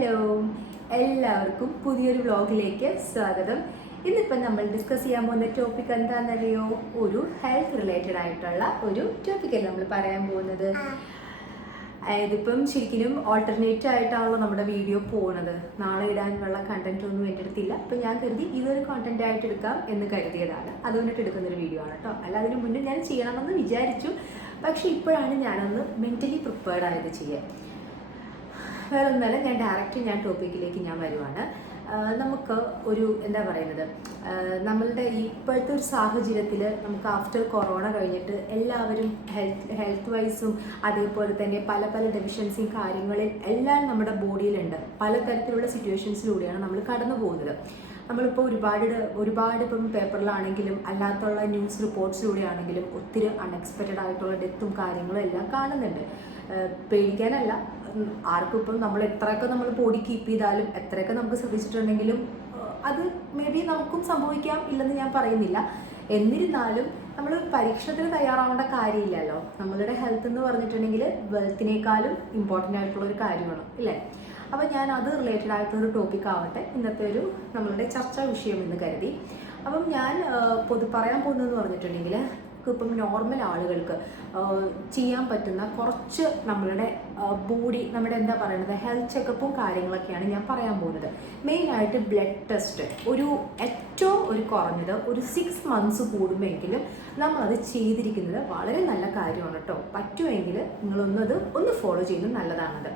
Hello, എല്ലാവർക്കും പുതിയൊരു വ്ലോഗിലേക്ക് സ്വാഗതം. ഇന്നിപ്പം നമ്മൾ ഡിസ്കസ് ചെയ്യാൻ പോകുന്ന ടോപ്പിക് എന്താണെന്നറിയോ? ഒരു ഹെൽത്ത് റിലേറ്റഡ് ആയിട്ടുള്ള ഒരു ടോപ്പിക്കല്ല നമ്മൾ പറയാൻ പോകുന്നത്. ഇതിപ്പം ശരിക്കും ഓൾട്ടർനേറ്റ് ആയിട്ടാണല്ലോ നമ്മുടെ വീഡിയോ പോകുന്നത്. നാളെ ഇടാനുള്ള കണ്ടന്റ് ഒന്നും എൻ്റെ അടുത്തില്ല. അപ്പം ഞാൻ കരുതി ഇതൊരു കോണ്ടന്റ് ആയിട്ട് എടുക്കാം എന്ന് കരുതിയതാണ്. അതുകൊണ്ടിട്ട് എടുക്കുന്നൊരു വീഡിയോ ആണ് കേട്ടോ. അല്ല, അതിന് മുന്നേ ഞാൻ ചെയ്യണമെന്ന് വിചാരിച്ചു. പക്ഷെ ഇപ്പോഴാണ് ഞാനൊന്ന് മെൻ്റലി പ്രിപ്പയർഡ് ആയത് ചെയ്യാൻ. വേറെ ഒന്നല്ല, ഞാൻ ടോപ്പിക്കിലേക്ക് വരുവാണ്. നമുക്ക് ഒരു എന്താ പറയുന്നത്, നമ്മളുടെ ഇപ്പോഴത്തെ ഒരു സാഹചര്യത്തിൽ നമുക്ക് ആഫ്റ്റർ കൊറോണ കഴിഞ്ഞിട്ട് എല്ലാവരും ഹെൽത്ത് വൈസും അതേപോലെ തന്നെ പല പല ഡെഫിഷ്യൻസിയും കാര്യങ്ങളിൽ എല്ലാം നമ്മുടെ ബോഡിയിലുണ്ട്. പലതരത്തിലുള്ള സിറ്റുവേഷൻസിലൂടെയാണ് നമ്മൾ കടന്നു പോകുന്നത്. നമ്മളിപ്പോൾ ഒരുപാട് ഇപ്പം പേപ്പറിലാണെങ്കിലും അല്ലാത്തുള്ള ന്യൂസ് റിപ്പോർട്ട്സിലൂടെ ആണെങ്കിലും ഒത്തിരി അൺഎക്സ്പെക്റ്റഡ് ആയിട്ടുള്ള ഡെത്തും കാര്യങ്ങളും എല്ലാം കാണുന്നുണ്ട്. പേടിക്കാനല്ല, ആർക്കും ഇപ്പം നമ്മൾ എത്രയൊക്കെ നമ്മൾ ബോഡി കീപ്പ് ചെയ്താലും എത്രയൊക്കെ നമുക്ക് ശ്രദ്ധിച്ചിട്ടുണ്ടെങ്കിലും അത് മേ ബി നമുക്കും സംഭവിക്കാം, ഇല്ലെന്ന് ഞാൻ പറയുന്നില്ല. എന്നിരുന്നാലും നമ്മൾ പരീക്ഷണത്തിന് തയ്യാറാവേണ്ട കാര്യമില്ലല്ലോ. നമ്മളുടെ ഹെൽത്ത് എന്ന് പറഞ്ഞിട്ടുണ്ടെങ്കിൽ വെൽത്തിനേക്കാളും ഇമ്പോർട്ടൻ്റ് ആയിട്ടുള്ള ഒരു കാര്യമാണ്, ഇല്ലേ? അപ്പം ഞാൻ അത് റിലേറ്റഡ് ആയിട്ടൊരു ടോപ്പിക് ആവട്ടെ ഇന്നത്തെ ഒരു നമ്മളുടെ ചർച്ചാ വിഷയം എന്ന് കരുതി. അപ്പം ഞാൻ പറയാൻ പോകുന്നതെന്ന് പറഞ്ഞിട്ടുണ്ടെങ്കിൽ, ഇപ്പം നോർമൽ ആളുകൾക്ക് ചെയ്യാൻ പറ്റുന്ന കുറച്ച് നമ്മളുടെ ബോഡി, നമ്മുടെ എന്താ പറയുന്നത്, ഹെൽത്ത് ചെക്കപ്പും കാര്യങ്ങളൊക്കെയാണ് ഞാൻ പറയാൻ പോകുന്നത്. മെയിനായിട്ട് ബ്ലഡ് ടെസ്റ്റ് ഏറ്റവും കുറഞ്ഞത് ഒരു 6 months കൂടുമെങ്കിലും നമ്മളത് ചെയ്തിരിക്കുന്നത് വളരെ നല്ല കാര്യമാണ് കേട്ടോ. പറ്റുമെങ്കിൽ നിങ്ങളൊന്നത് ഫോളോ ചെയ്യുന്നത് നല്ലതാണത്.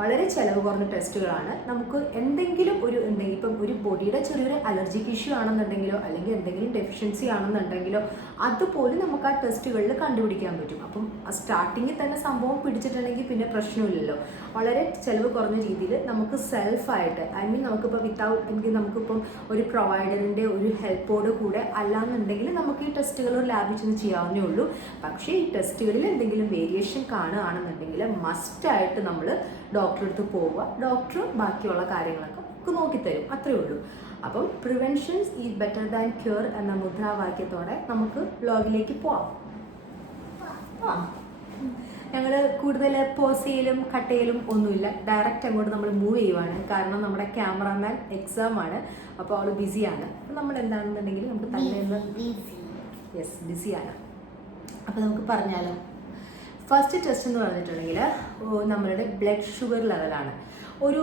വളരെ ചിലവ് കുറഞ്ഞ ടെസ്റ്റുകളാണ്. നമുക്ക് എന്തെങ്കിലും ഉണ്ടെങ്കിൽ, ഇപ്പം ഒരു ബോഡിയുടെ ചെറിയൊരു അലർജിക് ഇഷ്യൂ ആണെന്നുണ്ടെങ്കിലോ അല്ലെങ്കിൽ എന്തെങ്കിലും ഡെഫിഷ്യൻസി ആണെന്നുണ്ടെങ്കിലോ അതുപോലും നമുക്ക് ആ ടെസ്റ്റുകളിൽ കണ്ടുപിടിക്കാൻ പറ്റും. അപ്പം സ്റ്റാർട്ടിങ്ങിൽ തന്നെ സംഭവം പിടിച്ചിട്ടുണ്ടെങ്കിൽ പിന്നെ പ്രശ്നമില്ലല്ലോ. വളരെ ചിലവ് കുറഞ്ഞ രീതിയിൽ നമുക്ക് സെൽഫായിട്ട്, നമുക്കിപ്പോൾ നമുക്കിപ്പം ഒരു പ്രൊവൈഡറിൻ്റെ ഒരു ഹെൽപ്പോട് കൂടെ അല്ലാന്നുണ്ടെങ്കിൽ നമുക്ക് ഈ ടെസ്റ്റുകൾ ഒരു ലാബിൽ ചെന്ന് ചെയ്യാവുന്നേ ഉള്ളൂ. പക്ഷേ ഈ ടെസ്റ്റുകളിൽ എന്തെങ്കിലും വേരിയേഷൻ കാണുകയാണെന്നുണ്ടെങ്കിൽ മസ്റ്റായിട്ട് നമ്മൾ ഡോക്ടറെ അടുത്ത് പോവുക. ഡോക്ടർ ബാക്കിയുള്ള കാര്യങ്ങളൊക്കെ നോക്കിത്തരും, അത്രയേ ഉള്ളൂ. അപ്പം preventions is better than cure എന്ന മുദ്രാവാക്യത്തോടെ നമുക്ക് വ്ലോഗിലേക്ക് പോവാം. ഞങ്ങൾ കൂടുതൽ പോസ് ചെയ്യലും കട്ട് ചെയ്യലും ഒന്നുമില്ല, ഡയറക്റ്റ് അങ്ങോട്ട് നമ്മൾ മൂവ് ചെയ്യുവാണ്. കാരണം നമ്മുടെ ക്യാമറാമാൻ എക്സാമാണ്, അപ്പോൾ അവൾ ബിസിയാണ്. അപ്പം നമ്മൾ എന്താണെന്നുണ്ടെങ്കിൽ നമുക്ക് തന്നെ ബിസിയാണ്. അപ്പോൾ നമുക്ക് പറഞ്ഞാലോ, ഫസ്റ്റ് ടെസ്റ്റ് എന്ന് പറഞ്ഞിട്ടുണ്ടെങ്കിൽ നമ്മളുടെ ബ്ലഡ് ഷുഗർ ലെവലാണ്. ഒരു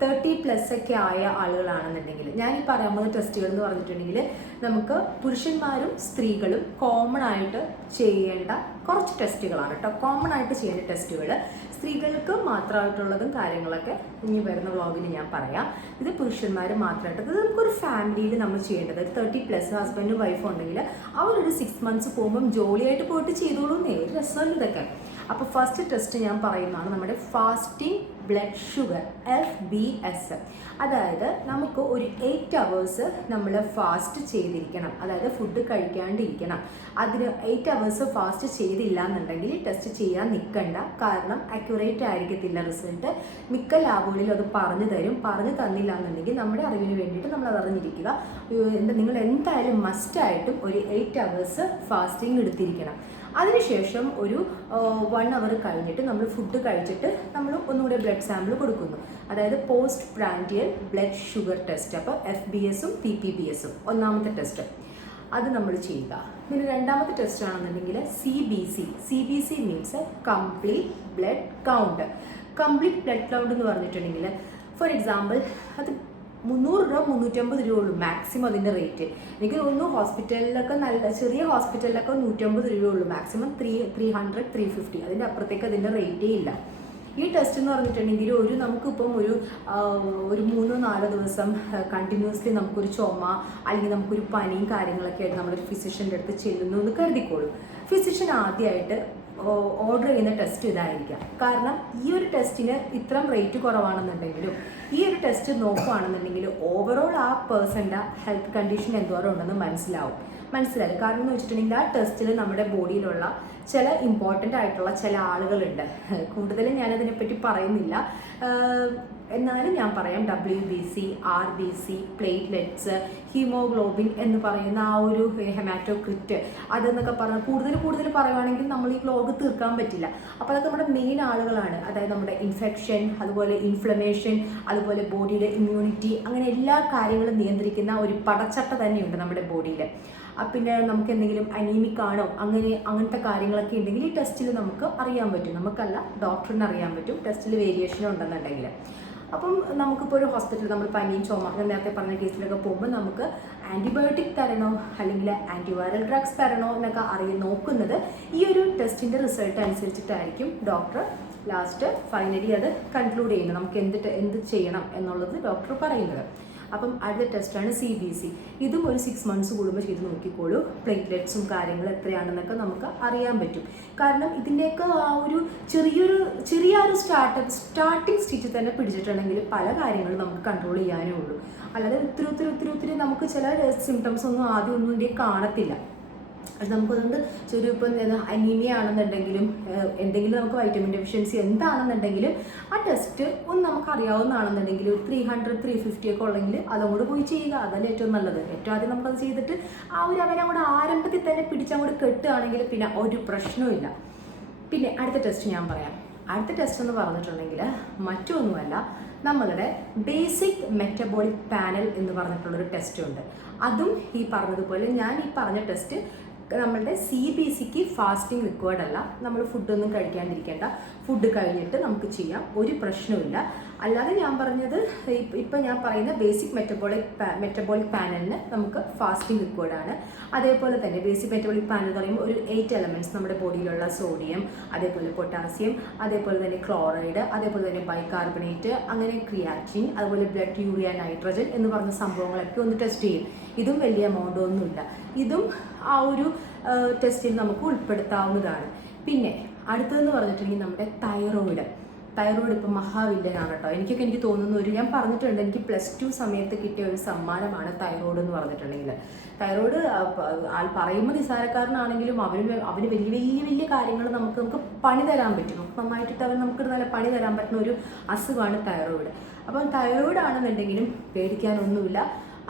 30+ ഒക്കെ ആയ ആളുകളാണെന്നുണ്ടെങ്കിൽ, ഞാൻ ഈ പറയാൻ പോകുന്ന ടെസ്റ്റുകൾ എന്ന് പറഞ്ഞിട്ടുണ്ടെങ്കിൽ നമുക്ക് പുരുഷന്മാരും സ്ത്രീകളും കോമൺ ആയിട്ട് ചെയ്യേണ്ട കുറച്ച് ടെസ്റ്റുകളാണ് കേട്ടോ. കോമൺ ആയിട്ട് ചെയ്യേണ്ട ടെസ്റ്റുകൾ സ്ത്രീകൾക്ക് മാത്രമായിട്ടുള്ളതും കാര്യങ്ങളൊക്കെ ഇനി വരുന്ന വ്ളോഗിൽ ഞാൻ പറയാം. ഇത് പുരുഷന്മാർ മാത്രമായിട്ട്, ഇത് നമുക്കൊരു ഫാമിലിയിൽ നമ്മൾ ചെയ്യേണ്ടത്. 30+ ഹസ്ബൻഡും വൈഫും ഉണ്ടെങ്കിൽ അവരൊരു 6 months പോകുമ്പം ജോലിയായിട്ട് പോയിട്ട് ചെയ്തോളൂ. ഒരു രസമല്ല ഇതൊക്കെ. അപ്പോൾ ഫസ്റ്റ് ടെസ്റ്റ് ഞാൻ പറയുന്നതാണ് നമ്മുടെ ഫാസ്റ്റിംഗ് ബ്ലഡ് ഷുഗർ, FBS. അതായത് നമുക്ക് ഒരു 8 hours നമ്മൾ ഫാസ്റ്റ് ചെയ്തിരിക്കണം, അതായത് ഫുഡ് കഴിക്കാണ്ടിരിക്കണം. അതിന് 8 hours ഫാസ്റ്റ് ചെയ്തില്ല എന്നുണ്ടെങ്കിൽ ടെസ്റ്റ് ചെയ്യാൻ നിൽക്കണ്ട. കാരണം അക്യുറേറ്റ് ആയിരിക്കത്തില്ല റിസൾട്ട്. മിക്ക ലാബുകളിലും അത് പറഞ്ഞു തന്നില്ല എന്നുണ്ടെങ്കിൽ നമ്മുടെ അറിവിന് വേണ്ടിയിട്ട് നമ്മൾ അത് അറിഞ്ഞിരിക്കുക. നിങ്ങൾ എന്തായാലും മസ്റ്റായിട്ടും ഒരു 8 hours ഫാസ്റ്റിംഗ് എടുത്തിരിക്കണം. അതിനുശേഷം ഒരു 1 hour കഴിഞ്ഞിട്ട് നമ്മൾ ഫുഡ് കഴിച്ചിട്ട് നമ്മൾ ഒന്നുകൂടെ ബ്ലഡ് സാമ്പിൾ കൊടുക്കുന്നു. അതായത് post prandial blood sugar test. അപ്പോൾ FBSഉം PPBSഉം ഒന്നാമത്തെ ടെസ്റ്റ് അത് നമ്മൾ ചെയ്യുക. പിന്നെ രണ്ടാമത്തെ ടെസ്റ്റ് ആണെന്നുണ്ടെങ്കിൽ CBC means complete blood count. Complete blood count എന്ന് പറഞ്ഞിട്ടുണ്ടെങ്കിൽ, ഫോർ എക്സാമ്പിൾ, അത് 300 രൂപ 350 രൂപ ഉള്ളൂ മാക്സിമം അതിൻ്റെ റേറ്റ്. എനിക്ക് തോന്നുന്നു ഹോസ്പിറ്റലിലൊക്കെ, നല്ല ചെറിയ ഹോസ്പിറ്റലിലൊക്കെ 150 രൂപ ഉള്ളൂ മാക്സിമം. 300 350, അതിൻ്റെ അപ്പുറത്തേക്ക് അതിൻ്റെ റേറ്റേ ഇല്ല. ഈ ടെസ്റ്റ് എന്ന് പറഞ്ഞിട്ടുണ്ടെങ്കിൽ നമുക്കിപ്പം ഒരു 3-4 ദിവസം കണ്ടിന്യൂസ്ലി നമുക്കൊരു ചുമ അല്ലെങ്കിൽ നമുക്കൊരു പനിയും കാര്യങ്ങളൊക്കെ ആയിട്ട് നമ്മളൊരു ഫിസിഷ്യൻ്റെ അടുത്ത് ചെല്ലുന്നു എന്ന് കരുതിക്കോളൂ. ഫിസിഷ്യൻ ആദ്യമായിട്ട് ഓർഡർ ചെയ്യുന്ന ടെസ്റ്റ് ഇതായിരിക്കാം. കാരണം ഈ ഒരു ടെസ്റ്റിന് ഇത്രയും റേറ്റ് കുറവാണെന്നുണ്ടെങ്കിലും ഈ ഒരു ടെസ്റ്റ് നോക്കുകയാണെന്നുണ്ടെങ്കിൽ ഓവറോൾ ആ പേഴ്സൻ്റെ ഹെൽത്ത് കണ്ടീഷൻ എന്തോരം ഉണ്ടെന്ന് മനസ്സിലാവും. കാരണം എന്ന് വെച്ചിട്ടുണ്ടെങ്കിൽ ആ ടെസ്റ്റിൽ നമ്മുടെ ബോഡിയിലുള്ള ചില ഇമ്പോർട്ടൻ്റ് ആയിട്ടുള്ള ചില ആളുകളുണ്ട്. കൂടുതലും ഞാനതിനെപ്പറ്റി പറയുന്നില്ല, എന്നാലും ഞാൻ പറയാം. WBC, RBC, പ്ലേറ്റ്ലെറ്റ്സ്, ഹീമോഗ്ലോബിൻ എന്ന് പറയുന്ന ആ ഒരു ഹെമാറ്റോക്രിറ്റ് അതെന്നൊക്കെ പറഞ്ഞാൽ കൂടുതൽ പറയുവാണെങ്കിൽ നമ്മൾ ഈ വ്ലോഗ് തീർക്കാൻ പറ്റില്ല. അപ്പോൾ അതൊക്കെ നമ്മുടെ മെയിൻ ആളുകളാണ്. അതായത് നമ്മുടെ ഇൻഫെക്ഷൻ, അതുപോലെ ഇൻഫ്ലമേഷൻ, അതുപോലെ ബോഡിയിലെ ഇമ്മ്യൂണിറ്റി, അങ്ങനെ എല്ലാ കാര്യങ്ങളും നിയന്ത്രിക്കുന്ന ഒരു പടച്ചട്ട തന്നെയുണ്ട് നമ്മുടെ ബോഡിയിൽ. പിന്നെ നമുക്ക് എന്തെങ്കിലും അനീമിക് ആണോ അങ്ങനത്തെ കാര്യങ്ങളൊക്കെ ഉണ്ടെങ്കിൽ ഈ ടെസ്റ്റിൽ നമുക്ക് അറിയാൻ പറ്റും. നമുക്കല്ല, ഡോക്ടറിന് അറിയാൻ പറ്റും ടെസ്റ്റിൽ വേരിയേഷൻ ഉണ്ടെന്നുണ്ടെങ്കിൽ. അപ്പം നമുക്കിപ്പോൾ ഒരു ഹോസ്പിറ്റലിൽ നമ്മൾ പനിയും ചുമ നേരത്തെ പറഞ്ഞ കേസിലൊക്കെ പോകുമ്പോൾ നമുക്ക് ആൻറ്റിബയോട്ടിക് തരണോ അല്ലെങ്കിൽ ആൻറ്റിവൈറൽ ഡ്രഗ്സ് തരണോ എന്നൊക്കെ നോക്കുന്നത് ഈ ഒരു ടെസ്റ്റിൻ്റെ റിസൾട്ട് അനുസരിച്ചിട്ടായിരിക്കും ഡോക്ടർ ലാസ്റ്റ് ഫൈനലി അത് കൺക്ലൂഡ് ചെയ്യുന്നത്. നമുക്ക് എന്ത് ചെയ്യണം എന്നുള്ളത് ഡോക്ടർ പറയുന്നത്. അപ്പം അടുത്ത ടെസ്റ്റാണ് CBC. ഇതും ഒരു 6 months കൂടുമ്പോൾ ചെയ്ത് നോക്കിക്കോളൂ. പ്ലേറ്റ്ലെറ്റ്സും കാര്യങ്ങളും എത്രയാണെന്നൊക്കെ നമുക്ക് അറിയാൻ പറ്റും. കാരണം ഇതിൻ്റെയൊക്കെ ആ ഒരു ചെറിയൊരു സ്റ്റാർട്ടിങ് സ്റ്റേജിൽ തന്നെ പിടിച്ചിട്ടുണ്ടെങ്കിൽ പല കാര്യങ്ങളും നമുക്ക് കൺട്രോൾ ചെയ്യാനേ ഉള്ളൂ. അല്ലാതെ ഒത്തിരി നമുക്ക് ചില സിംറ്റംസ് ഒന്നും ആദ്യം ഒന്നും കാണത്തില്ല. അത് നമുക്കതുകൊണ്ട് ഇപ്പം അനീമിയ ആണെന്നുണ്ടെങ്കിലും എന്തെങ്കിലും നമുക്ക് വൈറ്റമിൻ ഡെഫിഷ്യൻസി എന്താണെന്നുണ്ടെങ്കിലും ആ ടെസ്റ്റ് ഒന്ന് നമുക്ക് അറിയാവുന്നതാണെന്നുണ്ടെങ്കിൽ ഒരു 300-350 ഒക്കെ ഉള്ളെങ്കിൽ അതങ്ങോട്ട് പോയി ചെയ്യുക. അതല്ലേ ഏറ്റവും നല്ലത്. ഏറ്റവും ആദ്യം നമുക്കത് ചെയ്തിട്ട് അവനങ്ങോട്ട് ആരംഭത്തിൽ തന്നെ പിടിച്ചങ്ങോട്ട് കെട്ടുകയാണെങ്കിൽ പിന്നെ ഒരു പ്രശ്നവും. പിന്നെ അടുത്ത ടെസ്റ്റ് ഞാൻ പറയാം. അടുത്ത ടെസ്റ്റ് എന്ന് പറഞ്ഞിട്ടുണ്ടെങ്കിൽ മറ്റൊന്നുമല്ല, നമ്മളുടെ ബേസിക് മെറ്റബോളിക് പാനൽ എന്ന് പറഞ്ഞിട്ടുള്ളൊരു ടെസ്റ്റ് ഉണ്ട്. അതും ഈ പറഞ്ഞതുപോലെ ഞാൻ ഈ പറഞ്ഞ ടെസ്റ്റ് നമ്മളുടെ CBCക്ക് ഫാസ്റ്റിംഗ് റിക്വയർഡ് അല്ല. നമ്മൾ ഫുഡൊന്നും കഴിക്കാണ്ടിരിക്കേണ്ട, ഫുഡ് കഴിഞ്ഞിട്ട് നമുക്ക് ചെയ്യാം, ഒരു പ്രശ്നമില്ല. അല്ലാതെ ഞാൻ പറഞ്ഞത് ഇപ്പം ഞാൻ പറയുന്ന ബേസിക് മെറ്റബോളിക് പാനലിന് നമുക്ക് ഫാസ്റ്റിംഗ് റിക്വയർഡ് ആണ്. അതേപോലെ തന്നെ ബേസിക് മെറ്റബോളിക് പാനൽ എന്ന് പറയുമ്പോൾ ഒരു 8 എലമെൻറ്റ്സ് നമ്മുടെ ബോഡിയിലുള്ള സോഡിയം, അതേപോലെ പൊട്ടാസ്യം, അതേപോലെ തന്നെ ക്ലോറൈഡ്, അതേപോലെ തന്നെ ബൈകാർബണേറ്റ്, അങ്ങനെ ക്രിയാറ്റിൻ, അതുപോലെ ബ്ലഡ് യൂറിയ നൈട്രജൻ എന്ന് പറഞ്ഞ സംഭവങ്ങളൊക്കെ ഒന്ന് ടെസ്റ്റ് ചെയ്യും. ഇതും വലിയ എമൗണ്ട് ഒന്നുമില്ല. ഇതും ആ ഒരു ടെസ്റ്റിൽ നമുക്ക് ഉൾപ്പെടുത്താവുന്നതാണ്. പിന്നെ അടുത്തതെന്ന് പറഞ്ഞിട്ടുണ്ടെങ്കിൽ നമ്മുടെ തൈറോയിഡ് ഇപ്പം മഹാവില്ലനാണ് കേട്ടോ. എനിക്ക് തോന്നുന്ന ഞാൻ പറഞ്ഞിട്ടുണ്ട്, എനിക്ക് +2 സമയത്ത് കിട്ടിയ ഒരു സമ്മാനമാണ് തൈറോയിഡ് എന്ന് പറഞ്ഞിട്ടുണ്ടെങ്കിൽ. തൈറോയിഡ് പറയുമ്പോൾ നിസ്സാരക്കാരനാണെങ്കിലും അവന് വലിയ കാര്യങ്ങൾ നമുക്ക് പണി തരാൻ പറ്റും. നന്നായിട്ടിട്ട് നമുക്ക് നല്ല പണി തരാൻ പറ്റുന്ന ഒരു അസുഖമാണ് തൈറോയിഡ്. അപ്പം തൈറോയിഡ് ആണെന്നുണ്ടെങ്കിലും പേടിക്കാനൊന്നുമില്ല.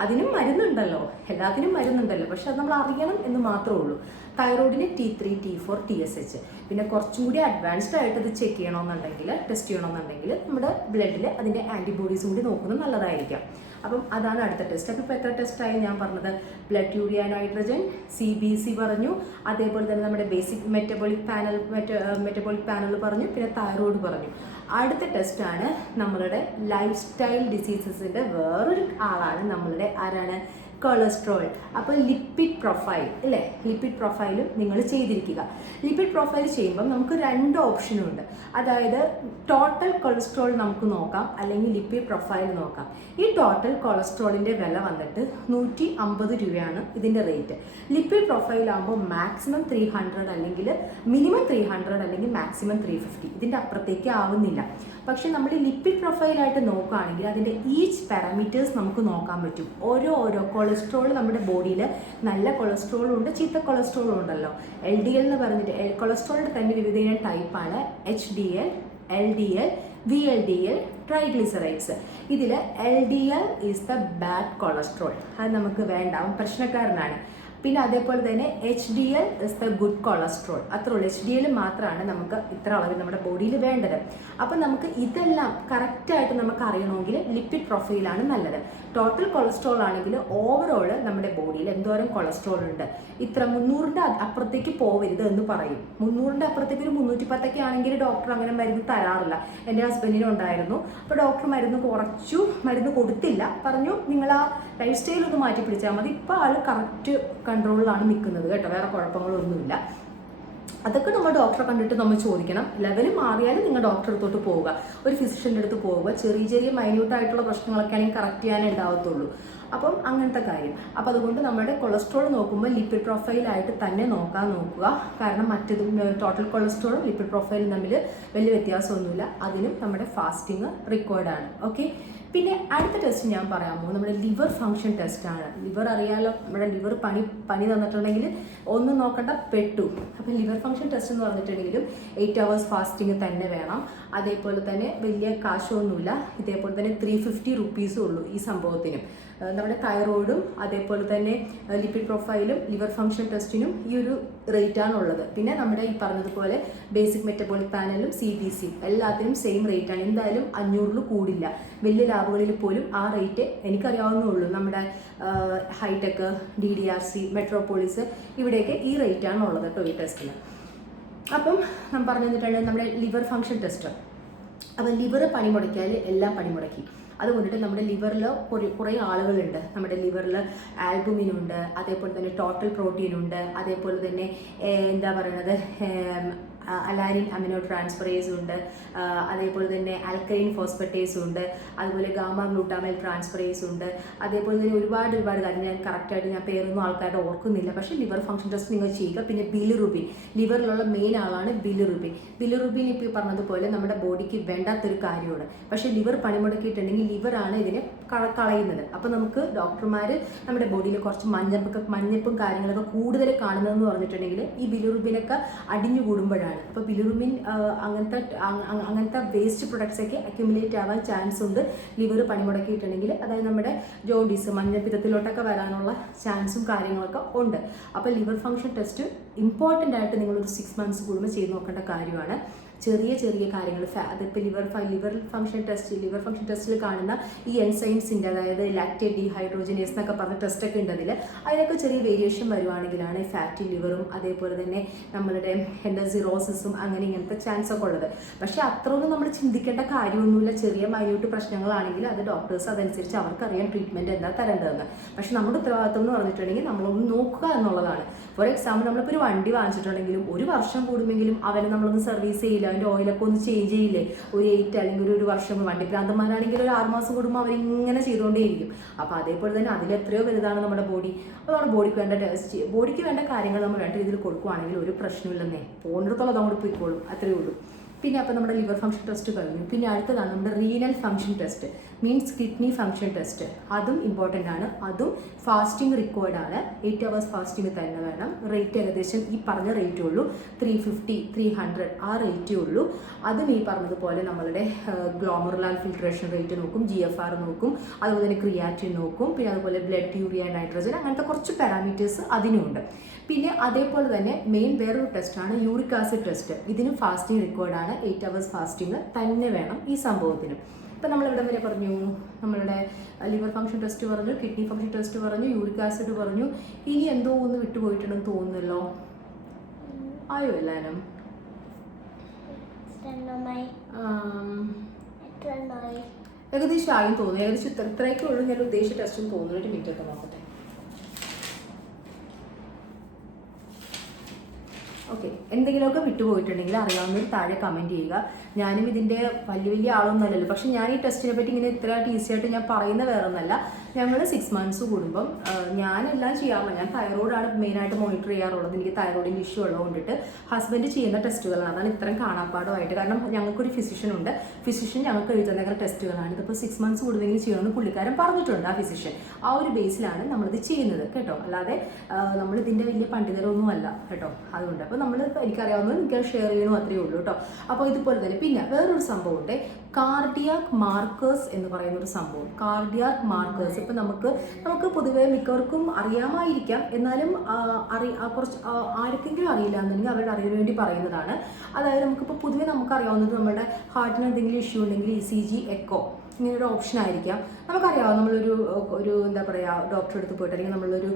അതിനും മരുന്നുണ്ടല്ലോ, എല്ലാത്തിനും മരുന്നുണ്ടല്ലോ. പക്ഷെ അത് നമ്മൾ അറിയണം എന്ന് മാത്രമേ ഉള്ളൂ. തൈറോയിഡിന് T3, T4, TSH. പിന്നെ കുറച്ചും കൂടി അഡ്വാൻസ്ഡ് ആയിട്ട് ഇത് ടെസ്റ്റ് ചെയ്യണമെന്നുണ്ടെങ്കിൽ നമ്മുടെ ബ്ലഡിൽ അതിൻ്റെ ആൻറ്റിബോഡീസും കൂടി നോക്കുന്നത് നല്ലതായിരിക്കാം. അപ്പം അതാണ് അടുത്ത ടെസ്റ്റ്. അപ്പോൾ ഇപ്പോൾ എത്ര ടെസ്റ്റായി ഞാൻ പറഞ്ഞത്? ബ്ലഡ് യൂറിയ നൈട്രജൻ, CBC പറഞ്ഞു, അതേപോലെ തന്നെ നമ്മുടെ ബേസിക് മെറ്റബോളിക് പാനൽ പറഞ്ഞു, പിന്നെ തൈറോയിഡ് പറഞ്ഞു. അടുത്ത ടെസ്റ്റാണ് നമ്മളുടെ ലൈഫ് സ്റ്റൈൽ ഡിസീസസിൻ്റെ വേറൊരു ആളാണ് നമ്മളുടെ കൊളസ്ട്രോൾ. അപ്പോൾ ലിപ്പിഡ് പ്രൊഫൈൽ അല്ലേ, ലിപ്പിഡ് പ്രൊഫൈലും നിങ്ങൾ ചെയ്തിരിക്കുക. ലിപ്പിഡ് പ്രൊഫൈൽ ചെയ്യുമ്പം നമുക്ക് 2 ഓപ്ഷനുണ്ട്. അതായത് ടോട്ടൽ കൊളസ്ട്രോൾ നമുക്ക് നോക്കാം, അല്ലെങ്കിൽ ലിപ്പിഡ് പ്രൊഫൈൽ നോക്കാം. ഈ ടോട്ടൽ കൊളസ്ട്രോളിൻ്റെ വില വന്നിട്ട് 150 രൂപയാണ് ഇതിൻ്റെ റേറ്റ്. ലിപ്പിഡ് പ്രൊഫൈലാകുമ്പോൾ മാക്സിമം 300 അല്ലെങ്കിൽ മിനിമം 300 അല്ലെങ്കിൽ മാക്സിമം 350. ഇതിൻ്റെ അപ്പുറത്തേക്ക് ആവുന്നില്ല. പക്ഷെ നമ്മൾ ലിപ്പിഡ് പ്രൊഫൈലായിട്ട് നോക്കുകയാണെങ്കിൽ അതിൻ്റെ ഈച്ച് പാരാമീറ്റേഴ്സ് നമുക്ക് നോക്കാൻ പറ്റും. ഓരോ കൊളസ്ട്രോൾ നമ്മുടെ ബോഡിയിൽ നല്ല കൊളസ്ട്രോളും ഉണ്ട്, ചീത്ത കൊളസ്ട്രോളും ഉണ്ടല്ലോ. LDL എന്ന് പറഞ്ഞിട്ട് കൊളസ്ട്രോളിൻ്റെ തന്നെ വിവിധ ടൈപ്പാണ്. HDL, LDL, VLDL, triglycerides. ഇതിൽ LDL is the bad cholesterol. അത് നമുക്ക് വേണ്ട, അവൻ പ്രശ്നക്കാരനാണ്. പിന്നെ അതേപോലെ തന്നെ HDL is the good cholesterol. അത്രേ ഉള്ളൂ. HDL മാത്രമാണ് നമുക്ക് ഇത്ര അളവിൽ നമ്മുടെ ബോഡിയിൽ വേണ്ടത്. അപ്പം നമുക്ക് ഇതെല്ലാം കറക്റ്റായിട്ട് നമുക്ക് അറിയണമെങ്കിൽ ലിപ്പിഡ് പ്രൊഫൈലാണ് നല്ലത്. ടോട്ടൽ കൊളസ്ട്രോൾ ആണെങ്കിൽ ഓവറോൾ നമ്മുടെ ബോഡിയിൽ എന്തോരം കൊളസ്ട്രോൾ ഉണ്ട്, ഇത്ര 300ൻ്റെ അപ്പുറത്തേക്ക് പോവരുത് എന്ന് പറയും. 300ൻ്റെ അപ്പുറത്തേക്ക് ഒരു 310 ആണെങ്കിൽ ഡോക്ടർ അങ്ങനെ മരുന്ന് തരാറില്ല. എൻ്റെ ഹസ്ബൻഡിനും ഉണ്ടായിരുന്നു. അപ്പോൾ ഡോക്ടർ മരുന്ന് കൊടുത്തില്ല, പറഞ്ഞു നിങ്ങൾ ആ ലൈഫ് സ്റ്റൈൽ ഒന്ന് മാറ്റി പിടിച്ചാൽ മതി. ഇപ്പോൾ ആൾ കറക്റ്റ് കൺട്രോളിലാണ് നിൽക്കുന്നത് കേട്ടോ, വേറെ കുഴപ്പങ്ങളൊന്നുമില്ല. അതൊക്കെ നമ്മൾ ഡോക്ടറെ കണ്ടിട്ട് നമ്മൾ ചോദിക്കണം. ലെവൽ മാറിയാലും നിങ്ങൾ ഡോക്ടറെ അടുത്തോട്ട് പോവുക, ഒരു ഫിസിഷ്യൻ്റെ അടുത്ത് പോവുക. ചെറിയ മൈന്യൂട്ടായിട്ടുള്ള പ്രശ്നങ്ങളൊക്കെ ആണെങ്കിൽ കറക്റ്റ് ചെയ്യാനേ ഉണ്ടാവത്തുള്ളൂ. അപ്പം അങ്ങനത്തെ കാര്യം. അപ്പോൾ അതുകൊണ്ട് നമ്മുടെ കൊളസ്ട്രോൾ നോക്കുമ്പോൾ ലിപ്പിഡ് പ്രൊഫൈലായിട്ട് തന്നെ നോക്കുക. കാരണം മറ്റേതും ടോട്ടൽ കൊളസ്ട്രോളും ലിപ്പിഡ് പ്രൊഫൈലും തമ്മിൽ വലിയ വ്യത്യാസമൊന്നുമില്ല. അതിനും നമ്മുടെ ഫാസ്റ്റിംഗ് റിക്വയർഡ് ആണ്. ഓക്കെ, പിന്നെ അടുത്ത ടെസ്റ്റ് ഞാൻ പറയാൻ പോകും നമ്മുടെ ലിവർ ഫങ്ഷൻ ടെസ്റ്റാണ്. ലിവർ അറിയാലോ, നമ്മുടെ ലിവർ പണി തന്നിട്ടുണ്ടെങ്കിൽ ഒന്നും നോക്കണ്ട, പെട്ടു. അപ്പം ലിവർ ഫങ്ഷൻ ടെസ്റ്റ് എന്ന് പറഞ്ഞിട്ടുണ്ടെങ്കിലും 8 hours ഫാസ്റ്റിംഗ് തന്നെ വേണം. അതേപോലെ തന്നെ വലിയ കാശൊന്നുമില്ല. ഇതേപോലെ തന്നെ 350 rupees ഉള്ളൂ ഈ സംഭവത്തിനും. നമ്മുടെ തൈറോയിഡും അതേപോലെ തന്നെ ലിപ്പിഡ് പ്രൊഫൈലും ലിവർ ഫങ്ഷൻ ടെസ്റ്റിനും ഈ ഒരു റേറ്റാണുള്ളത്. പിന്നെ നമ്മുടെ ഈ പറഞ്ഞതുപോലെ ബേസിക് മെറ്റബോളിക് പാനലും CBC എല്ലാത്തിനും സെയിം റേറ്റാണ്. എന്തായാലും 500 കൂടില്ല. വലിയ ലാബുകളിൽ പോലും ആ റേറ്റ് എനിക്കറിയാവുന്നുള്ളൂ. നമ്മുടെ ഹൈടെക്, DDRC, മെട്രോപോളിസ് ഇവിടെയൊക്കെ ഈ റേറ്റാണ് ഉള്ളത് കേട്ടോ ഈ ടെസ്റ്റിന്. അപ്പം ഞാൻ പറഞ്ഞു തന്നിട്ടുണ്ടെങ്കിൽ നമ്മുടെ ലിവർ ഫങ്ഷൻ ടെസ്റ്റ്. അപ്പം ലിവർ പണിമുടക്കിയാൽ എല്ലാം പണിമുടക്കി. അതുകൊണ്ടിട്ട് നമ്മുടെ ലിവറിൽ കുറേ ആളുകളുണ്ട്. നമ്മുടെ ലിവറിൽ ആൽബുമിൻ ഉണ്ട്, അതേപോലെ തന്നെ ടോട്ടൽ പ്രോട്ടീൻ ഉണ്ട്, അതേപോലെ തന്നെ എന്താ പറയുന്നത് അലാനിൻ അമിനോ ട്രാൻസ്ഫറേസ് ഉണ്ട്, അതേപോലെ തന്നെ ആൽക്കലൈൻ ഫോസ്ഫറ്റേസ് ഉണ്ട്, അതുപോലെ ഗാമ ഗ്ലൂട്ടാമൈൽ ട്രാൻസ്ഫറേസ് ഉണ്ട്, അതേപോലെ തന്നെ ഒരുപാട് കാര്യം ഞാൻ കറക്റ്റായിട്ട് ഞാൻ പേരൊന്നും ആൾക്കാരുടെ ഓർക്കുന്നില്ല. പക്ഷേ ലിവർ ഫങ്ഷൻ ടെസ്റ്റ് നിങ്ങൾ ചെയ്യുക. പിന്നെ ബിലിറുബിൻ, ലിവറിലുള്ള മെയിൻ ആളാണ് ബിലിറുബിൻ. ബിലിറുബിൻ ഇപ്പോൾ പറഞ്ഞതുപോലെ നമ്മുടെ ബോഡിക്ക് വേണ്ടാത്തൊരു കാര്യമാണ്. പക്ഷേ ലിവർ പണിമുടക്കിയിട്ടുണ്ടെങ്കിൽ ലിവറാണ് ഇതിനെ കളയുന്നത്. അപ്പോൾ നമുക്ക് ഡോക്ടർമാർ നമ്മുടെ ബോഡിയിൽ കുറച്ച് മഞ്ഞപ്പും കാര്യങ്ങളൊക്കെ കൂടുതൽ കാണുന്നതെന്ന് പറഞ്ഞിട്ടുണ്ടെങ്കിൽ ഈ ബിലിറുബിനൊക്കെ അടിഞ്ഞു കൂടുമ്പോഴാണ്. അപ്പോൾ ബിലിറുബിൻ അങ്ങനത്തെ വേസ്റ്റ് പ്രൊഡക്ട്സ് ഒക്കെ അക്യുമുലേറ്റ് ആവാൻ ചാൻസ് ഉണ്ട് ലിവർ പണിമുടക്കിയിട്ടുണ്ടെങ്കിൽ. അതായത് നമ്മുടെ ജോണ്ടീസ്, മഞ്ഞപ്പിത്തത്തിലോട്ടൊക്കെ വരാനുള്ള ചാൻസും കാര്യങ്ങളൊക്കെ ഉണ്ട്. അപ്പോൾ ലിവർ ഫങ്ഷൻ ടെസ്റ്റ് ഇമ്പോർട്ടൻ്റ് ആയിട്ട് നിങ്ങളൊരു 6 months കൂടുമ്പോൾ ചെയ്ത് നോക്കേണ്ട കാര്യമാണ്. ചെറിയ കാര്യങ്ങൾ അതിപ്പോൾ ലിവർ ഫങ്ഷൻ ടെസ്റ്റിൽ കാണുന്ന ഈ എൻസൈംസിൻ്റെ, അതായത് ലാക്റ്റേറ്റ് ഡീഹൈഡ്രോജനേസ് എന്നൊക്കെ പറഞ്ഞ ടെസ്റ്റൊക്കെ ഉണ്ട്. അതിലൊക്കെ ചെറിയ വേരിയേഷൻ വരുവാണെങ്കിലാണ് ഫാറ്റി ലിവറും അതേപോലെ തന്നെ നമ്മളുടെ സിറോസിസും അങ്ങനെ ഇങ്ങനത്തെ ചാൻസ് ഒക്കെ ഉള്ളത്. പക്ഷേ അത്രയൊന്നും നമ്മൾ ചിന്തിക്കേണ്ട കാര്യമൊന്നുമില്ല. ചെറിയ മൈന്യൂട്ട് പ്രശ്നങ്ങളാണെങ്കിൽ അത് ഡോക്ടേഴ്സ് അതനുസരിച്ച് അവർക്കറിയാം ട്രീറ്റ്മെൻറ്റ് എന്താ തരേണ്ടതെന്ന്. പക്ഷേ നമ്മുടെ ഉത്തരവാദിത്വം എന്ന് പറഞ്ഞിട്ടുണ്ടെങ്കിൽ നമ്മളൊന്ന് നോക്കുക എന്നുള്ളതാണ്. ഫോർ എക്സാമ്പിൾ, നമ്മളിപ്പോൾ ഒരു വണ്ടി വാങ്ങിച്ചിട്ടുണ്ടെങ്കിലും 1 വർഷം കൂടുമെങ്കിലും അവനെ നമ്മളൊന്ന് സർവീസ് ചെയ്യില്ല, അതിൻ്റെ ഓയിലൊക്കെ ഒന്ന് ചേഞ്ച് ചെയ്യില്ലേ. ഒരു 8 അല്ലെങ്കിൽ ഒരു വർഷം. വണ്ടി ഭ്രാന്തന്മാരാണെങ്കിൽ ഒരു 6 മാസം കൂടുമ്പോൾ അവരിങ്ങനെ ചെയ്തുകൊണ്ടേയിരിക്കും. അപ്പോൾ അതേപോലെ തന്നെ അതിലെത്രയോ വലുതാണ് നമ്മുടെ ബോഡി. അപ്പോൾ നമ്മുടെ ബോഡിക്ക് വേണ്ട ടെസ്റ്റ്, ബോഡിക്ക് വേണ്ട കാര്യങ്ങൾ നമ്മൾ വേണ്ട രീതിയിൽ കൊടുക്കുകയാണെങ്കിൽ ഒരു പ്രശ്നമില്ലെന്നേ. പോകുന്നിടത്തോളം അതങ്ങോട്ട് പോയിക്കോളും, അത്രയേ ഉള്ളൂ. പിന്നെ അപ്പോൾ നമ്മുടെ ലിവർ ഫങ്ഷൻ ടെസ്റ്റ് കഴിഞ്ഞു. പിന്നെ അടുത്തതാണ് നമ്മുടെ renal function test, means kidney function test. അതും ഇമ്പോർട്ടൻ്റ് ആണ്. അതും ഫാസ്റ്റിംഗ് റിക്വയർഡ് ആണ്. 8 hours ഫാസ്റ്റിംഗ് തന്നെ വേണം. റേറ്റ് ഏകദേശം ഈ പറഞ്ഞ റേറ്റേ ഉള്ളൂ. 350, 300 ആ റേറ്റേ ഉള്ളൂ. അതും ഈ പറഞ്ഞതുപോലെ നമ്മളുടെ ഗ്ലോമറുലാർ ഫിൽട്രേഷൻ റേറ്റ് നോക്കും, GFR നോക്കും, അതുപോലെ തന്നെ ക്രിയാറ്റിൻ നോക്കും, പിന്നെ അതുപോലെ ബ്ലഡ്, യൂറിയ, നൈട്രജൻ, അങ്ങനത്തെ കുറച്ച് പാരാമീറ്റേഴ്സ് അതിനുണ്ട്. പിന്നെ അതേപോലെ തന്നെ മെയിൻ വേറൊരു ടെസ്റ്റാണ് യൂറിക് ആസിഡ് ടെസ്റ്റ്. ഇതിനും ഫാസ്റ്റിംഗ് റിക്വയർഡ് ആണ്. 8 hours ഫാസ്റ്റിംഗ് തന്നെ വേണം ഈ സംഭവത്തിന്. ഇപ്പം നമ്മളിവിടെ വരെ പറഞ്ഞു, നമ്മളുടെ ലിവർ ഫങ്ഷൻ ടെസ്റ്റ് പറഞ്ഞു, കിഡ്നി ഫങ്ഷൻ ടെസ്റ്റ് പറഞ്ഞു, യൂറിക് ആസിഡ് പറഞ്ഞു. ഇനി എന്തോ ഒന്ന് വിട്ടുപോയിട്ടുണ്ടെന്ന് തോന്നുന്നല്ലോ. ആയോ എല്ലാവരും? ഏകദേശം ആയും തോന്നുന്നു. ഏകദേശം ഇത്രയൊക്കെ ഉള്ളൂ ഞാൻ ഉദ്ദേശിച്ച ടെസ്റ്റും തോന്നുന്നു. 1 minute ഒക്കെ നോക്കട്ടെ. ഓക്കെ, എന്തെങ്കിലുമൊക്കെ വിട്ടുപോയിട്ടുണ്ടെങ്കിൽ അറിയാവുന്നവർ താഴെ കമൻറ്റ് ചെയ്യുക. ഞാനും ഇതിൻ്റെ വലിയ ആളൊന്നുമല്ലല്ലോ. പക്ഷെ ഞാൻ ഈ ടെസ്റ്റിനെ പറ്റി ഇങ്ങനെ ഇത്രയായിട്ട് ഈസി ആയിട്ട് ഞാൻ പറയുന്ന വേറെ ഒന്നല്ല. ഞങ്ങൾ 6 months കൂടുമ്പം ഞാനെല്ലാം ചെയ്യാറില്ല. ഞാൻ തൈറോയിഡാണ് മെയിനായിട്ട് മോണിറ്റർ ചെയ്യാറുള്ളത്. എനിക്ക് തൈറോയിഡിൻ്റെ ഇഷ്യൂ ഉള്ളതുകൊണ്ടിട്ട് ഹസ്ബൻഡ് ചെയ്യുന്ന ടെസ്റ്റുകളാണ്. അതാണ് ഇത്രയും കാണാപ്പാടുമായിട്ട്. കാരണം ഞങ്ങൾക്കൊരു ഫിസിഷ്യൻ ഉണ്ട്. ഫിസിഷ്യൻ ഞങ്ങൾക്ക് എഴുതുന്ന ടെസ്റ്റുകളാണ്. ഇതിപ്പോൾ 6 months കൂടുന്നെങ്കിൽ ചെയ്യണമെന്ന് പുള്ളിക്കാരൻ പറഞ്ഞിട്ടുണ്ട്. ആ ഫിസിഷ്യൻ ആ ഒരു ബേസിലാണ് നമ്മളിത് ചെയ്യുന്നത് കേട്ടോ. അല്ലാതെ നമ്മളിതിൻ്റെ വലിയ പണ്ഡിതരൊന്നും അല്ല കേട്ടോ. അതുകൊണ്ട് അപ്പോൾ നമ്മൾ എനിക്കറിയാവുന്നത് എനിക്ക് ഷെയർ ചെയ്യണം, അത്രയേ ഉള്ളൂ കേട്ടോ. അപ്പോൾ ഇതുപോലെ തന്നെ പിന്നെ വേറൊരു സംഭവമുണ്ട്, കാർഡിയാക് മാർക്കേഴ്സ് എന്ന് പറയുന്ന ഒരു സംഭവം. കാർഡിയാക് മാർക്കേഴ്സ് ഇപ്പം നമുക്ക് പൊതുവേ മിക്കവർക്കും അറിയാമായിരിക്കാം. എന്നാലും കുറച്ച് ആർക്കെങ്കിലും അറിയില്ല എന്നുണ്ടെങ്കിൽ അവരുടെ അറിവിന് വേണ്ടി പറയുന്നതാണ്. അതായത് നമുക്കിപ്പോൾ പൊതുവേ നമുക്കറിയാവുന്നത് നമ്മുടെ ഹാർട്ടിന് എന്തെങ്കിലും ഇഷ്യൂ ഉണ്ടെങ്കിൽ ECG, എക്കോ ഇങ്ങനൊരു ഓപ്ഷൻ ആയിരിക്കാം. നമുക്കറിയാം, നമ്മളൊരു എന്താ പറയുക ഡോക്ടറെ അടുത്ത് പോയിട്ട് അല്ലെങ്കിൽ നമ്മളൊരു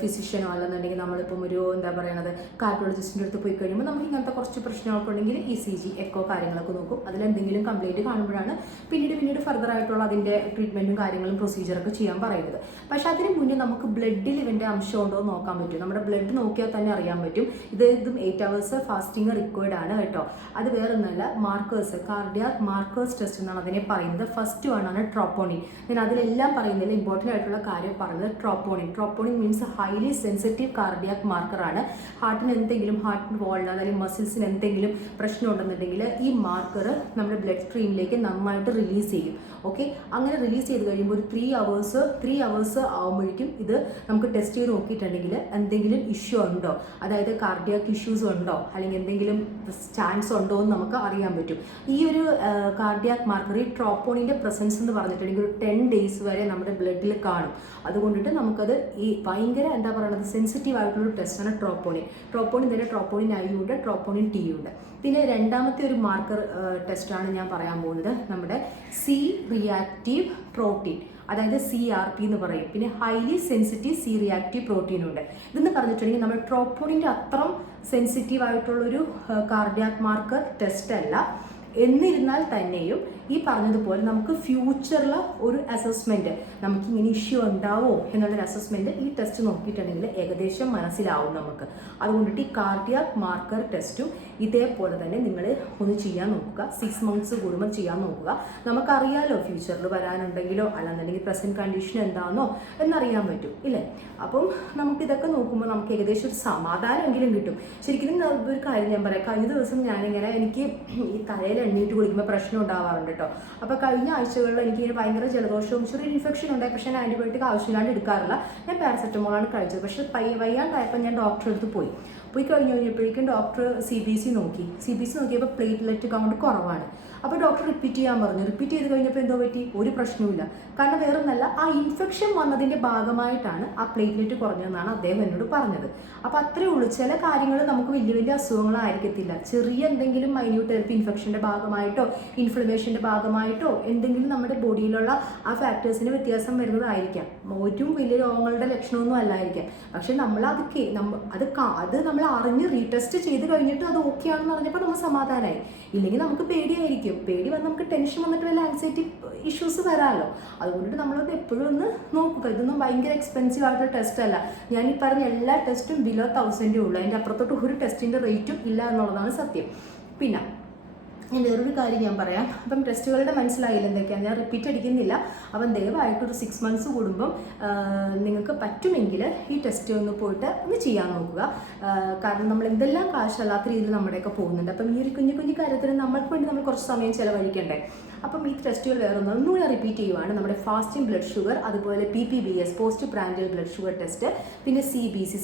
ഫിസിഷ്യനോ അല്ലെന്നുണ്ടെങ്കിൽ നമ്മളിപ്പം ഒരു എന്താ പറയുന്നത് കാർഡിയോളജിസ്റ്റിൻ്റെ അടുത്ത് പോയി കഴിയുമ്പോൾ നമുക്ക് ഇങ്ങനത്തെ കുറച്ച് പ്രശ്നങ്ങളൊക്കെ ഉണ്ടെങ്കിൽ ECG, എക്കോ കാര്യങ്ങളൊക്കെ നോക്കും. അതിലെന്തെങ്കിലും കംപ്ലയിൻറ്റ് കാണുമ്പോഴാണ് പിന്നീട് ഫർദർ ആയിട്ടുള്ള അതിൻ്റെ ട്രീറ്റ്മെൻറ്റും കാര്യങ്ങളും പ്രൊസീജിയറൊക്കെ ചെയ്യാൻ പറയുന്നത്. പക്ഷേ അതിന് മുന്നേ നമുക്ക് ബ്ലഡിൽ ഇവൻ്റെ അംശം ഉണ്ടോ എന്ന് നോക്കാൻ പറ്റും. നമ്മുടെ ബ്ലഡ് നോക്കിയാൽ തന്നെ അറിയാൻ പറ്റും. ഇതും 8 hours ഫാസ്റ്റിംഗ് റിക്വയർഡ് ആണ് കേട്ടോ. അത് വേറെ ഒന്നല്ല, മാർക്കേഴ്സ്, കാർഡിയാക് മാർക്കേഴ്സ് ടെസ്റ്റ് എന്നാണ് അതിനെ പറയുന്നത്. ഫസ്റ്റ് ആണ് ട്രോപ്പോണിൻ. ഞാൻ അതിലെല്ലാം പറയുന്നതിൽ ഇമ്പോർട്ടൻ്റ് ആയിട്ടുള്ള കാര്യം പറയുന്നത് troponin means highly sensitive cardiac മാർക്കറാണ്. ഹാർട്ടിന് എന്തെങ്കിലും ഹാർട്ട് വാളിന് അല്ലെങ്കിൽ മസിൽസിന് എന്തെങ്കിലും പ്രശ്നം ഉണ്ടെന്നുണ്ടെങ്കിൽ ഈ മാർക്കർ നമ്മുടെ ബ്ലഡ് സ്ട്രീമിലേക്ക് നന്നായിട്ട് റിലീസ് ചെയ്യും. ഓക്കെ. അങ്ങനെ റിലീസ് ചെയ്ത് കഴിയുമ്പോൾ ഒരു 3 hours ആകുമ്പോഴേക്കും ഇത് നമുക്ക് ടെസ്റ്റ് ചെയ്ത് നോക്കിയിട്ടുണ്ടെങ്കിൽ എന്തെങ്കിലും ഇഷ്യൂ ഉണ്ടോ, അതായത് കാർഡിയാക് ഇഷ്യൂസ് ഉണ്ടോ അല്ലെങ്കിൽ എന്തെങ്കിലും ചാൻസ് ഉണ്ടോ എന്ന് നമുക്ക് അറിയാൻ പറ്റും. ഈ ഒരു കാർഡിയാക് മാർക്കർ, ഈ ട്രോപ്പോണിൻ്റെ പ്രസൻസ് എന്ന് പറഞ്ഞിട്ടുണ്ടെങ്കിൽ ഒരു 10 days വരെ നമ്മുടെ ബ്ലഡിൽ കാണും. അതുകൊണ്ടിട്ട് നമുക്കത് ഈ ഭയങ്കര എന്താ പറയുന്നത് സെൻസിറ്റീവ് ആയിട്ടുള്ളൊരു ടെസ്റ്റാണ് ട്രോപ്പോണിൻ. തന്നെ ട്രോപ്പോണിൻ ഐ ഉണ്ട്, ട്രോപ്പോണിൻ ടി ഉണ്ട്. പിന്നെ രണ്ടാമത്തെ ഒരു മാർക്കർ ടെസ്റ്റാണ് ഞാൻ പറയാൻ പോകുന്നത്, നമ്മുടെ സി റിയാക്റ്റീവ് പ്രോട്ടീൻ, അതായത് CRP എന്ന് പറയും. പിന്നെ highly sensitive C reactive protein ഉണ്ട്. ഇതെന്ന് പറഞ്ഞിട്ടുണ്ടെങ്കിൽ നമ്മൾ ട്രോപ്പോണിൻ്റെ അത്രയും സെൻസിറ്റീവ് ആയിട്ടുള്ളൊരു കാർഡിയാക് മാർക്കർ ടെസ്റ്റ് അല്ല. എന്നിരുന്നാൽ തന്നെയും ഈ പറഞ്ഞതുപോലെ നമുക്ക് ഫ്യൂച്ചറിൽ ഒരു അസസ്മെൻറ്റ്, നമുക്കിങ്ങനെ ഇഷ്യൂ ഉണ്ടാവോ എന്നുള്ളൊരു അസസ്മെൻറ്റ് ഈ ടെസ്റ്റ് നോക്കിയിട്ടുണ്ടെങ്കിൽ ഏകദേശം മനസ്സിലാവും നമുക്ക്. അതുകൊണ്ടിട്ട് ഈ കാർഡിയാക് മാർക്കർ ടെസ്റ്റും ഇതേപോലെ തന്നെ നിങ്ങൾ ഒന്ന് ചെയ്യാൻ നോക്കുക. 6 months കൂടുമ്പോൾ ചെയ്യാൻ നോക്കുക. നമുക്കറിയാലോ ഫ്യൂച്ചറിൽ വരാനുണ്ടെങ്കിലോ അല്ലാന്നുണ്ടെങ്കിൽ പ്രസൻറ്റ് കണ്ടീഷൻ എന്താണെന്നോ എന്നറിയാൻ പറ്റും ഇല്ലേ. അപ്പം നമുക്കിതൊക്കെ നോക്കുമ്പോൾ നമുക്ക് ഏകദേശം ഒരു സമാധാനമെങ്കിലും കിട്ടും. ശരിക്കും ഒരു കാര്യം ഞാൻ പറയാം, കഴിഞ്ഞ ദിവസം ഞാനിങ്ങനെ എനിക്ക് ഈ തലയിൽ എണ്ണീട്ട് കുളിക്കുമ്പോൾ പ്രശ്നം ഉണ്ടാവാറുണ്ട് കേട്ടോ. അപ്പോൾ കഴിഞ്ഞ ആഴ്ചകളിൽ എനിക്ക് ഭയങ്കര ജലദോഷവും ചെറിയൊരു ഇൻഫെക്ഷൻ ഉണ്ടായി. പക്ഷേ ഞാൻ ആൻറ്റിബയോട്ടിക് ആവശ്യമില്ലാണ്ട് എടുക്കാറില്ല. ഞാൻ പാരസെറ്റമോളാണ് കഴിച്ചത്. പക്ഷേ വയ്യാണ്ടായപ്പോൾ ഞാൻ ഡോക്ടറെ അടുത്ത് പോയി കഴിഞ്ഞപ്പോഴേക്കും ഡോക്ടർ CBC നോക്കിയപ്പോൾ പ്ലേറ്റ്ലെറ്റ് കൗണ്ട് കുറവാണ്. അപ്പോൾ ഡോക്ടർ റിപ്പീറ്റ് ചെയ്യാൻ പറഞ്ഞു. റിപ്പീറ്റ് ചെയ്ത് കഴിഞ്ഞപ്പോൾ എന്തോ പറ്റി, ഒരു പ്രശ്നവുമില്ല. കാരണം വേറെ ഒന്നല്ല, ആ ഇൻഫെക്ഷൻ വന്നതിൻ്റെ ഭാഗമായിട്ടാണ് ആ പ്ലേറ്റ്ലെറ്റ് കുറഞ്ഞതെന്നാണ് അദ്ദേഹം എന്നോട് പറഞ്ഞത്. അപ്പോൾ അത്രയേ ഉള്ളൂ. ചില കാര്യങ്ങൾ നമുക്ക് വലിയ അസുഖങ്ങളായിരിക്കത്തില്ല. ചെറിയ എന്തെങ്കിലും മൈന്യൂട്ട് ഹെൽത്ത് ഇൻഫെക്ഷൻ്റെ ഭാഗമായിട്ടോ ഇൻഫ്ലമേഷൻ്റെ ഭാഗമായിട്ടോ എന്തെങ്കിലും നമ്മുടെ ബോഡിയിലുള്ള ആ ഫാക്ടേഴ്സിന് വ്യത്യാസം വരുന്നതായിരിക്കാം. ഏറ്റവും വലിയ രോഗങ്ങളുടെ ലക്ഷണമൊന്നും അല്ലായിരിക്കാം. പക്ഷെ അത് നമ്മൾ അറിഞ്ഞ് റീടെസ്റ്റ് ചെയ്ത് കഴിഞ്ഞിട്ട് അത് ഓക്കെ ആണെന്ന് പറഞ്ഞപ്പോൾ നമ്മൾ സമാധാനമായി. ഇല്ലെങ്കിൽ നമുക്ക് പേടിയായിരിക്കും. പേടി വന്ന് നമുക്ക് ടെൻഷൻ വന്നിട്ട് വല്ല ആൻസൈറ്റി ഇഷ്യൂസ് വരാമല്ലോ. അതുകൊണ്ടിട്ട് നമ്മളത് എപ്പോഴും ഒന്ന് നോക്കുക. ഇതൊന്നും ഭയങ്കര എക്സ്പെൻസീവ് ആയിട്ടുള്ള ടെസ്റ്റ് അല്ല. ഞാൻ ഈ പറഞ്ഞ എല്ലാ ടെസ്റ്റും ബിലോ 1000 ഉള്ളൂ. അതിൻ്റെ അപ്പുറത്തോട്ട് ഒരു ടെസ്റ്റിൻ്റെ റേറ്റും ഇല്ല എന്നുള്ളതാണ് സത്യം. പിന്നെ ഞാൻ വേറൊരു കാര്യം ഞാൻ പറയാം. അപ്പം ടെസ്റ്റുകളുടെ മനസ്സിലായില്ല എന്തൊക്കെയാണ്, ഞാൻ റിപ്പീറ്റ് അടിക്കുന്നില്ല. അപ്പം ദയവായിട്ടൊരു 6 months കൂടുമ്പം നിങ്ങൾക്ക് പറ്റുമെങ്കിൽ ഈ ടെസ്റ്റ് ഒന്ന് പോയിട്ട് ഒന്ന് ചെയ്യാൻ നോക്കുക. കാരണം നമ്മൾ എന്തെല്ലാം കാശല്ലാത്ത രീതിയിൽ നമ്മുടെയൊക്കെ പോകുന്നുണ്ട്. അപ്പം ഈ ഒരു കുഞ്ഞു കാര്യത്തിന് നമ്മൾക്ക് വേണ്ടി നമ്മൾ കുറച്ച് സമയം ചിലവഴിക്കണ്ടേ. അപ്പം ഈ ടെസ്റ്റുകൾ ഒന്നുകൂടെ റിപ്പീറ്റ് ചെയ്യുവാണ്. നമ്മുടെ ഫാസ്റ്റിംഗ് ബ്ലഡ് ഷുഗർ, അതുപോലെ PPBS post prandial blood sugar test, പിന്നെ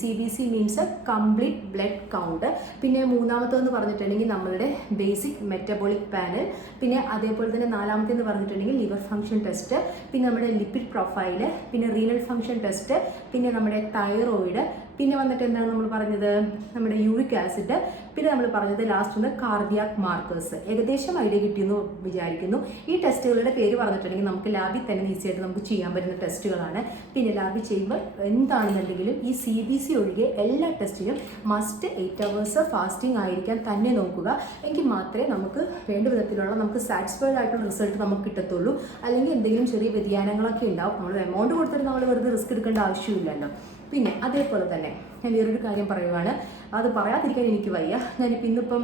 CBC means complete blood count, പിന്നെ മൂന്നാമത്തേന്ന് പറഞ്ഞിട്ടുണ്ടെങ്കിൽ നമ്മളുടെ ബേസിക് മെറ്റബോളിക് പാനൽ, പിന്നെ അതേപോലെ തന്നെ നാലാമത്തേന്ന് പറഞ്ഞിട്ടുണ്ടെങ്കിൽ ലിവർ ഫംഗ്ഷൻ ടെസ്റ്റ്, പിന്നെ നമ്മുടെ ലിപ്പിഡ് പ്രൊഫൈല്, പിന്നെ റീനൽ ഫംഗ്ഷൻ ടെസ്റ്റ്, പിന്നെ നമ്മുടെ തൈറോയിഡ്, പിന്നെ വന്നിട്ട് എന്താണ് നമ്മൾ പറഞ്ഞത്, നമ്മുടെ യൂറിക് ആസിഡ്, പിന്നെ നമ്മൾ പറഞ്ഞത് ലാസ്റ്റ് ഒന്ന് കാർഡിയാക് മാർക്കേഴ്സ്. ഏകദേശം ഐഡിയ കിട്ടിയെന്ന് വിചാരിക്കുന്നു. ഈ ടെസ്റ്റുകളുടെ പേര് പറഞ്ഞിട്ടുണ്ടെങ്കിൽ നമുക്ക് ലാബിൽ തന്നെ ഈസിയായിട്ട് നമുക്ക് ചെയ്യാൻ പറ്റുന്ന ടെസ്റ്റുകളാണ്. പിന്നെ ലാബിൽ ചെയ്യുമ്പോൾ എന്താണെന്നുണ്ടെങ്കിലും ഈ CBC ഒഴികെ എല്ലാ ടെസ്റ്റിനും മസ്റ്റ് 8 hours ഫാസ്റ്റിംഗ് ആയിരിക്കാൻ തന്നെ നോക്കുക. എങ്കിൽ മാത്രമേ നമുക്ക് വേണ്ട വിധത്തിലുള്ള നമുക്ക് സാറ്റിസ്ഫൈഡ് ആയിട്ടുള്ള റിസൾട്ട് നമുക്ക് കിട്ടത്തുള്ളൂ. അല്ലെങ്കിൽ എന്തെങ്കിലും ചെറിയ വ്യതിയാനങ്ങളൊക്കെ ഉണ്ടാവും. നമ്മൾ എമൗണ്ട് കൊടുത്തിട്ട് നമ്മൾ വെറുതെ റിസ്ക് എടുക്കേണ്ട ആവശ്യമില്ലല്ലോ. പിന്നെ അതേപോലെ തന്നെ ഞാൻ വേറൊരു കാര്യം പറയുവാണ്, അത് പറയാതിരിക്കാൻ എനിക്ക് വയ്യ. ഞാനിപ്പോൾ ഇന്നിപ്പം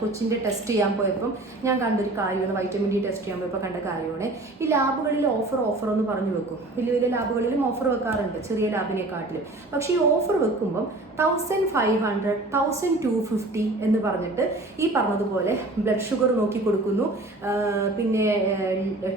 കൊച്ചിൻ്റെ ടെസ്റ്റ് ചെയ്യാൻ പോയപ്പം ഞാൻ കണ്ടൊരു കാര്യമാണ്, വൈറ്റമിൻ D ടെസ്റ്റ് ചെയ്യാൻ പോയപ്പോൾ കണ്ട കാര്യമാണ്. ഈ ലാബുകളിൽ ഓഫർ എന്ന് പറഞ്ഞു വെക്കും. വലിയ ലാബുകളിലും ഓഫർ വെക്കാറുണ്ട്, ചെറിയ ലാബിനെക്കാട്ടിലും. പക്ഷേ ഈ ഓഫർ വെക്കുമ്പം 1500, 1250 എന്ന് പറഞ്ഞിട്ട് ഈ പറഞ്ഞതുപോലെ ബ്ലഡ് ഷുഗർ നോക്കി കൊടുക്കുന്നു, പിന്നെ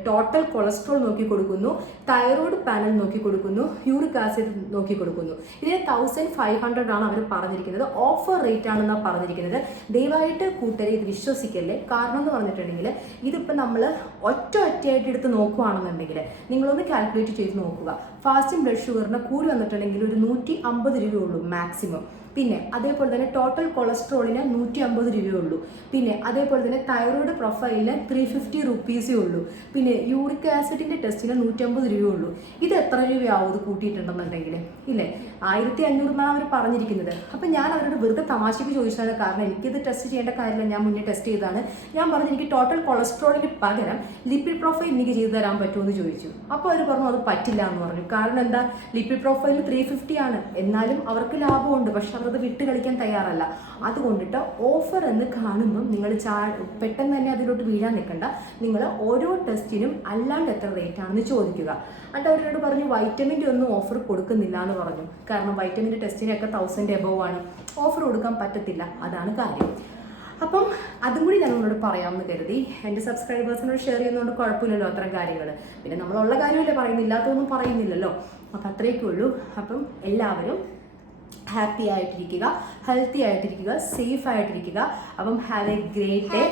ടോട്ടൽ കൊളസ്ട്രോൾ നോക്കി കൊടുക്കുന്നു, തൈറോയ്ഡ് പാനൽ നോക്കി കൊടുക്കുന്നു, യൂറിക് ആസിഡ് നോക്കി കൊടുക്കുന്നു. ഇതിന് 1500 ആണ് അവർ പറഞ്ഞിരിക്കുന്നത്. ഓഫർ റേറ്റ് ആണെന്നാണ് പറഞ്ഞിരിക്കുന്നത്. ദയവായിട്ട് കൂട്ടരെ ഇത് വിശ്വസിക്കല്ലേ. കാരണം എന്ന് പറഞ്ഞിട്ടുണ്ടെങ്കിൽ ഇതിപ്പോൾ നമ്മൾ ഒറ്റയായിട്ട് എടുത്ത് നോക്കുകയാണെന്നുണ്ടെങ്കിൽ നിങ്ങളൊന്ന് കാൽക്കുലേറ്റ് ചെയ്ത് നോക്കുക. ഫാസ്റ്റിംഗ് ബ്ലഡ് ഷുഗറിന് കൂടി വന്നിട്ടുണ്ടെങ്കിൽ ഒരു 150 രൂപയുള്ളൂ മാക്സിമം. പിന്നെ അതേപോലെ തന്നെ ടോട്ടൽ കൊളസ്ട്രോളിന് 150 രൂപയുള്ളൂ. പിന്നെ അതേപോലെ തന്നെ തൈറോയ്ഡ് പ്രൊഫൈലിന് 350 റുപ്പീസേ ഉള്ളൂ. പിന്നെ യൂറിക് ആസിഡിൻ്റെ ടെസ്റ്റിന് 150 രൂപയുള്ളൂ. ഇത് എത്ര രൂപയാവും ഇത് കൂട്ടിയിട്ടുണ്ടെന്നുണ്ടെങ്കിൽ? ഇല്ലേ, 1500 എന്നാണ് അവർ പറഞ്ഞിരിക്കുന്നത്. അപ്പം ഞാൻ അവരോട് വെറുതെ തമാശയ്ക്ക് ചോദിച്ചതാണ്. കാരണം എനിക്കിത് ടെസ്റ്റ് ചെയ്യേണ്ട കാര്യമില്ല, ഞാൻ മുന്നേ ടെസ്റ്റ് ചെയ്തതാണ്. ഞാൻ പറഞ്ഞു എനിക്ക് ടോട്ടൽ കൊളസ്ട്രോളിന് പകരം ലിപ്പിഡ് പ്രൊഫൈൽ എനിക്ക് ചെയ്തു തരാൻ പറ്റുമോ എന്ന് ചോദിച്ചു. അപ്പോൾ അവർ പറഞ്ഞു അത് പറ്റില്ല എന്ന് പറഞ്ഞു. കാരണം എന്താ, ലിപ്പിഡ് പ്രൊഫൈൽ 350 ആണ്. എന്നാലും അവർക്ക് ലാഭമുണ്ട്, പക്ഷെ അവരത് വിട്ട് കളിക്കാൻ തയ്യാറല്ല. അതുകൊണ്ടിട്ട് ഓഫർ എന്ന് കാണുമ്പം നിങ്ങൾ പെട്ടെന്ന് തന്നെ അതിലോട്ട് വീഴാൻ നിൽക്കണ്ട. നിങ്ങൾ ഓരോ ടെസ്റ്റിനും അല്ലാണ്ട് എത്ര റേറ്റ് ആണെന്ന് ചോദിക്കുക. എന്നിട്ട് അവരോട് പറഞ്ഞു വൈറ്റമിൻ്റെ ഒന്നും ഓഫർ കൊടുക്കുന്നില്ല എന്ന് പറഞ്ഞു. കാരണം വൈറ്റമിൻ്റെ ടെസ്റ്റിനൊക്കെ 1000 എബോവ് ആണ്. ഓഫർ കൊടുക്കാൻ പറ്റത്തില്ല, അതാണ് കാര്യം. അപ്പം അതും കൂടി ഞാൻ നിങ്ങളോട് പറയാമെന്ന് കരുതി. എൻ്റെ സബ്സ്ക്രൈബേഴ്സിനോട് ഷെയർ ചെയ്യുന്നതുകൊണ്ട് കുഴപ്പമില്ലല്ലോ അത്തരം കാര്യങ്ങൾ. പിന്നെ നമ്മളുള്ള കാര്യമല്ലേ പറയുന്നില്ല, ഇല്ലാത്തതൊന്നും പറയുന്നില്ലല്ലോ. അപ്പം അത്രയൊക്കെ ഉള്ളൂ. അപ്പം എല്ലാവരും ഹാപ്പി ആയിട്ടിരിക്കുക, ഹെൽത്തി ആയിട്ടിരിക്കുക, സേഫ് ആയിട്ടിരിക്കുക. അപ്പം have A great day.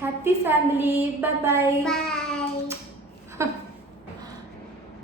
Happy family. Bye bye.